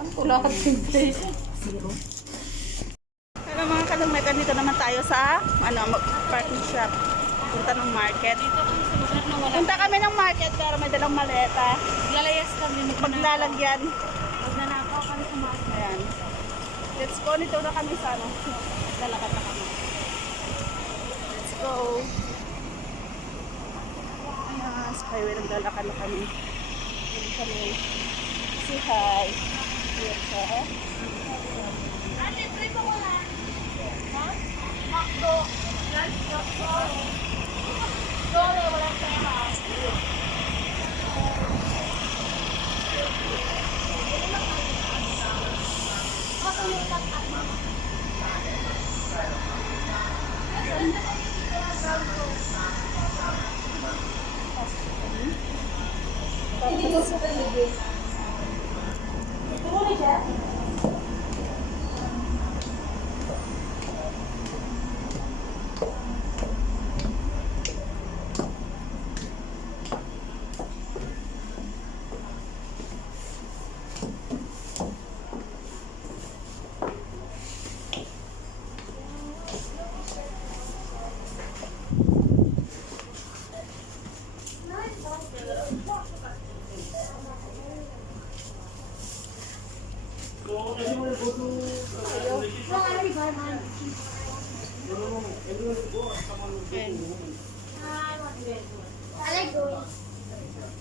Wala ka simple. Zero. Hello mga kalungmetan, dito naman tayo sa parking shop. Punta ng market. Punta kami ng market pero may dalang maleta. Lalayas kami. Maglalagyan. Magnanakaw kami sa market. Ayan. Let's go. Nito na kami sa lalakad na kami. Let's go. Ayan, sa highway naglalakad na kami. Dito kami. Say hi. Here siya. Ate, try pa ko lang. Ha? Makdo. Sorry, walang pera.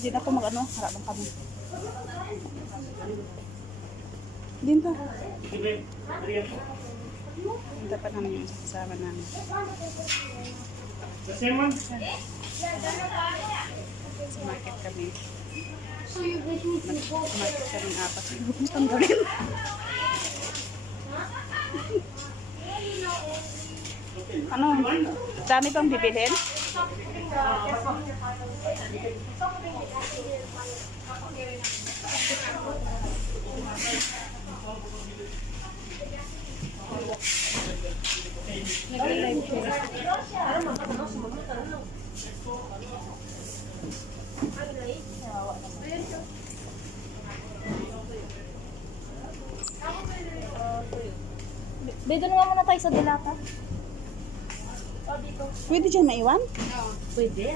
Hindi na ako mag-ano, harap kami. Dito. Punta pa namin yung kasama namin. Sa market kami. Market kami ng apat. Huwag mo tanggalin. Ano? Dami pang bibilhin? Dito nga muna tayo sa Dilata. Pwede dyan maiwan? Pwede.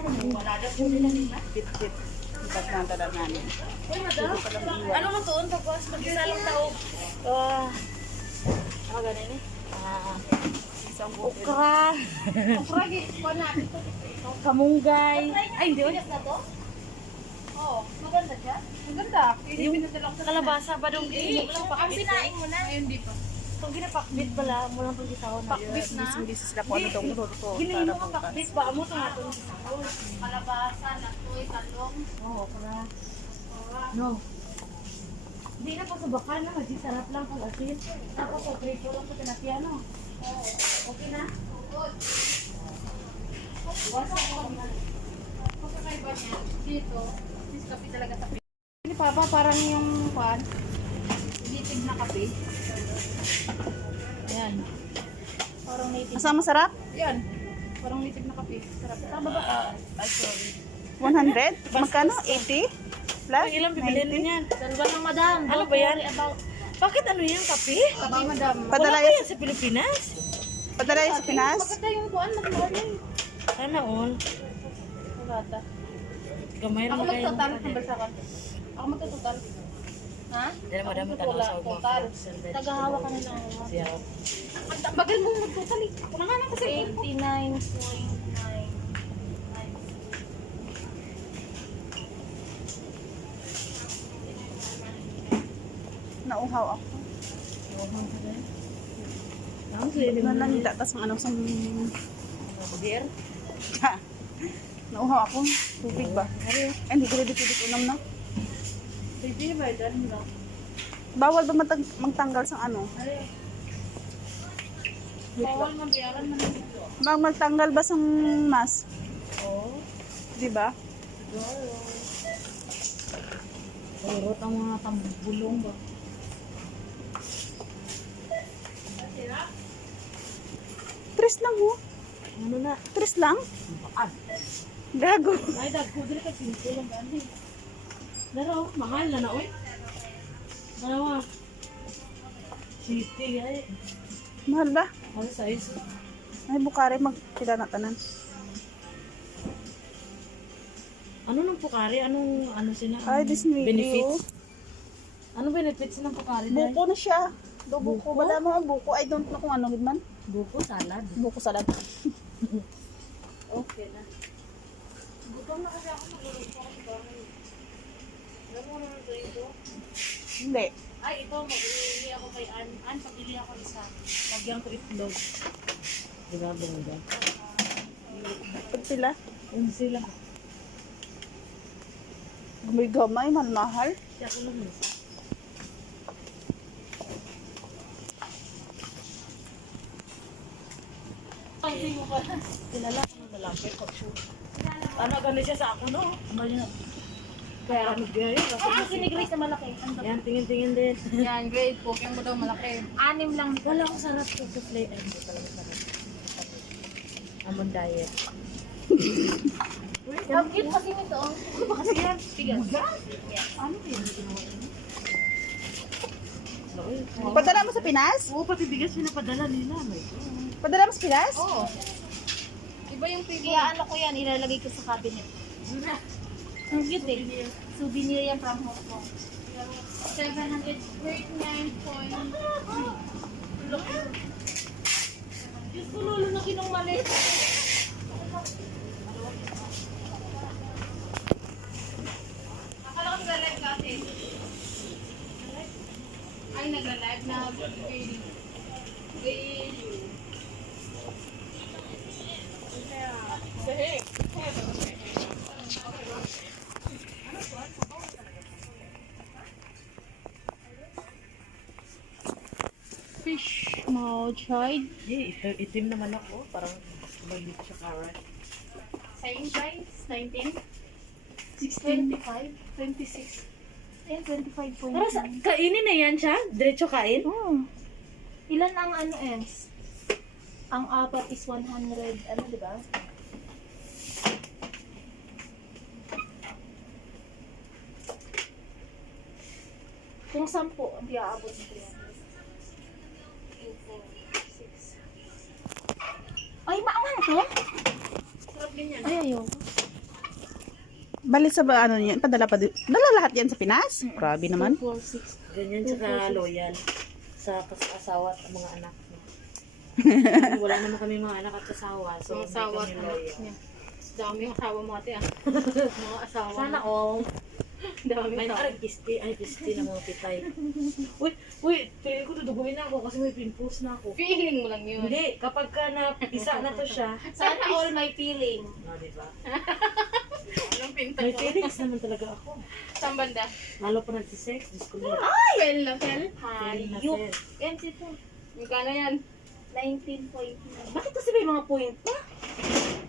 Bit-bit. Ipas na ang dala namin. Ano na to? Tapos mag-isalang tao. Ano ganin eh? Isang buko. Okra. Okra, kamunggay. Ay, hindi ulit na to? Oo. Maganda siya? Maganda. Yung kalabasa ba dong ang sinaing mo na? Ayun di pa. Itong ginapakbit pala, mo lang itong gisahon. Pakbit na? Bising-bising sila kung ano itong luto. Ginahin mo nga pakbit ba? Amo itong itong gisahon. Kalabasa, natoy, talong. Oo, okra. No. Hindi na pa subakan na, sarap lang kung asin. Tapos o prito lang sa tilapia, no? Okay na? Wasa ko kami. Pagkakaiba niya, dito, sis kape talaga sa pili. Hindi pa ba parang yung pan? Native na kape. Ayan. Parang native. Asa masarap? Yan. Parang native na kape. Sarap. Tama ba? Ay, sorry. 100? Magkano? 80? Plus? Ilang bibilhin 90? niyan? Dalawa lang, madam. Ano ba yan? Bakit ano yan, kape? Kape, madam. Padala Wala ba yan, yan sa Pilipinas? padala yan sa Pinas? Maganda yung buwan, magmahal yan. Sana all. Wala ta. Gamay Ako lang kayo. magtotal, kambalsakan. Ako magtotal. Ha? Dahil madami Ako tanong sa total. Tagahawa ka na lang. Zero. Ang bagal mo magtotal eh. Wala nga na kasi. 89.9. Nauhaw ako. Ang sili mo. Nanangita, tapos ang ano sa... Beer? Nauhaw ako. Tubig ba? Ay, hindi ko rin tubig unam na. Pwede ba dyan mo? Bawal ba magtanggal sa ano? Bawal mabiyaran man dito. Magtanggal ba sa mas? Oo. Di ba? Urot ang mga tambulong ba? Tres lang ho. Ano na? Tres lang? Ah, Gago. ay dagko dili ka simple lang gani. Daro, mahal na na oy. Dalawa. City ay. Mahal ba? Ano size? Ay, bukari magkila na tanan. Ano nung Pukari? Ano sila? Ay, Disney. Benefits? Anong benefits ng Pukari? Buko na siya. Do buko. Wala mo buko. I don't know kung ano man. Buko, salad. Buko salad. Okay na. Gutom na kasi ako magluluto ako sa bahay. Alam mo naman sa ito? Hindi. Ay, ito, mag-ili ako kay Ann. Ann, pag-ili ako isa. Lagyan ko itlog. Diba, bongga? Pag sila. Yun sila. May gamay, mahal. Siya ko lang isa. Ay, mo pa. Kilala ko ng lalaki. Ano, gano'n siya sa ako, no? Kaya ano biya yun? Ah, sinigrace na malaki. Yan, tingin-tingin din. Yan, grade po. Kaya mo daw malaki. 6 lang. Wala akong sarap ko sa play. Ay, hindi talaga sarap. Amon diet. Ang cute kasi nito. Kasi yan. Tigas. Ano yun? Padala mo sa Pinas? Oo, pati bigas pinapadala nila. Padala mo sa Pinas? Oo. Iba yung flavor. Kaya ano ko yan, ilalagay ko sa cabinet. Ang cute eh. Souvenir yan from Hong Kong. 739 point. Diyos ko, lolo na kinong malit. Akala ko nagla-live kasi. Ay, nagla-live na video. Fish mouth chide. Itim naman ako. Parang balik siya carrot. Same price, 19. 625, 26. Ayan, 25 Para sa, kainin na yan siya? Diretso kain? Oh. Ilan ang ano ends? Ang apat is 100, ano diba? Kung 10, hindi aabot ng 300. 6. Ay, maangan to? Sarap din yan. Ay, ayaw. Balit sa ba, ano yan? Padala pa din. Dala lahat yan sa Pinas? Grabe naman. 4, 6. Ganyan tsaka loyal sa asawa at mga anak niya. Wala naman kami mga anak at asawa. So, Mga asawa hindi at kami anak loyal. niya. Dami yung asawa mo ate ah. Mga asawa Sana mo. all. Dami May asawa. nakaregisti. Ay, pisti na mga pitay. Uy, piling ko duduguin na ako kasi may pimples na ako. Feeling mo lang yun. Hindi, kapag ka na isa na to siya, Sana all my feeling. diba? Anong pinta May ko? feelings naman talaga ako. Saan banda? Lalo pa nagsisex, Diyos ko na. Fel na fel. Fail na Hayop. fail. Yan dito. Magkano yan? 19.9. Bakit kasi may mga point pa?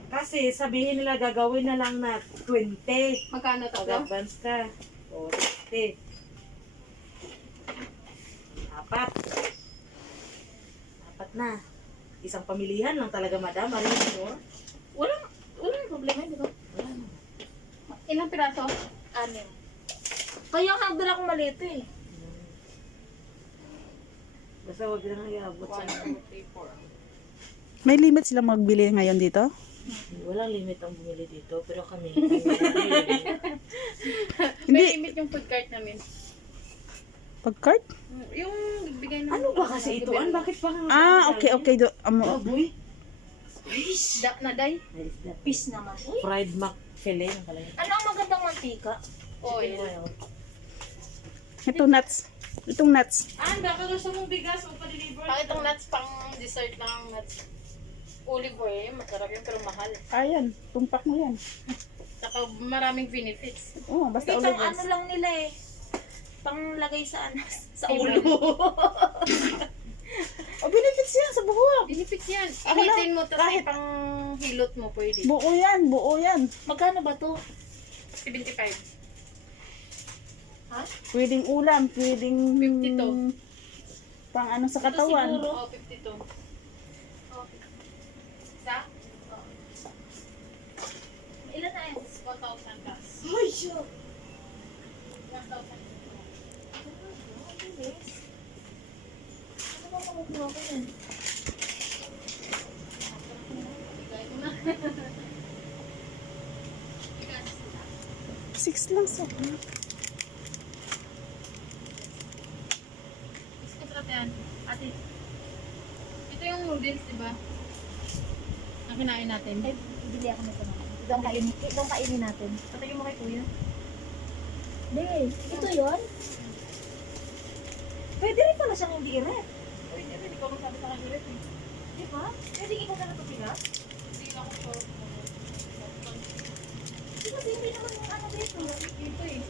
Kasi sabihin nila gagawin na lang na 20. Magkano to? Pag-advance ka. O, 60. Apat. Apat na. Isang pamilihan lang talaga, madam. Are you sure? Walang problema, di ba? Wala na. Ilang piraso? 6. Kaya ang hagdan akong maliit eh. Basta wag lang iabot sa 1, 2, 3, 4. May limit sila magbili ngayon dito? Walang limit ang bumili dito, pero kami. Hindi. May limit yung food cart namin. Pag-cart? Yung bigay na. Ano ba kasi ito? An? Bakit pa nga? Ah, okay. Boy. Naday? Peace naman. Fried mac fillet ang pala yun. Ano ang magandang mantika? Oil. Itong nuts. Itong nuts. Baka gusto mong bigas o pa-deliver? Pakitong nuts pang dessert ng nuts. Olive oil, masarap yun pero mahal. Ayan. Tumpak mo yan. Saka maraming benefits. Oo, basta Dito olive ano oil. lang nila eh. Panglagay sa ano, sa ulo. Oh, benefits yan sa buhok. Benefits yan. Ako lang, Initin mo tapos pang hilot mo pwede. Buo yan, buo yan. Magkano ba to? 75. Ha? Pwedeng ulam, pwedeng 52. pang ano sa Ito katawan. siguro. Oh, 52. Oh. Isa? Oh. Ilan na yun? 1,000 plus. Ay, siya. 1,000. ko yan. 6 lang sa Excuse ate yan. Ate. Ito yung noodles, di ba? Ang kinain natin. Ay, bibili ako nito naman. Itong kainin natin. Patagin mo kay kuya. Hindi, ito yon. Pwede rin pala siyang hindi i-rep. Pwede rin, ikaw magsabi sa akin ulit eh. Di ba? Pwede ikaw na natutira. Hindi ako sure. Di ba simple naman yung ano dito? Dito eh.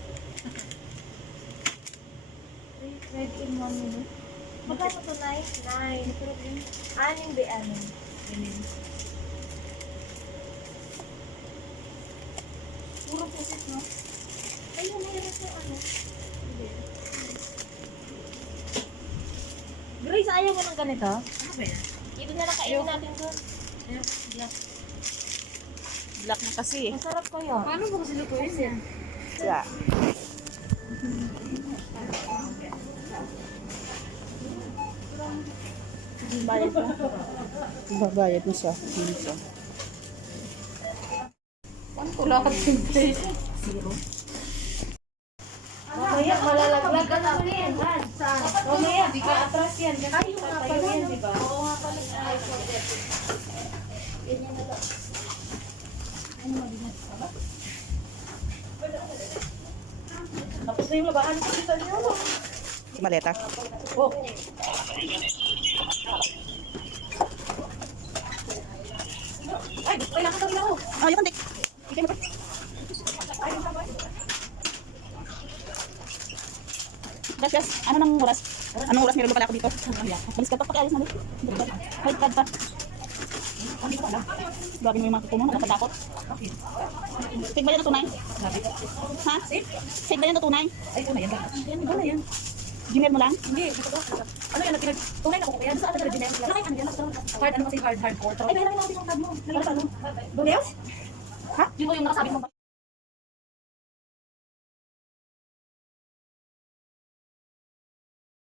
Ready in 1 minute. Magkano to? 9? 9. Anim ba anim? Puro pusit, no? Ayun, mayroon sa ano. Grace, ayaw mo ng ganito? Ano ba yan? Ito na lang kainin natin doon. black na kasi eh. Masarap ko yun. Paano mo kasi lutuin yan? Yeah. Bayad mo. Babayad mo siya. Hindi siya. Paano ko lahat yung place? Mamaya, malalaglag ka naman yan. Mamaya, di ka atras yan. Kasi tatayo yan, di ba? Oo nga pala. Ay, forget. Ganyan na lang. Ano mabigat ka ba? Tapos na yung labahan ko dito niyo. Maleta. Oh. Ay, kailangan kami ako. Oh, yung konti. Yes. Ano nang oras? Anong oras meron pala ako dito? Malis ka pa, pakialis na. Wait, kad pa. Grabe mo yung mga kuko mo, nakakatakot. Fake ba yan na tunay? Ha? Fake ba yan na tunay? Ay, ano yan? Yan, iba na yan. Gmail mo lang? Hindi, ano yan, tunay na ko kaya. Saan ka na Nakay, ano yan? Hard, ano kasi hard core. Ay, kailangan natin yung tab mo. Para sa ano? Doon else? Ha? Yun mo yung nakasabi mo.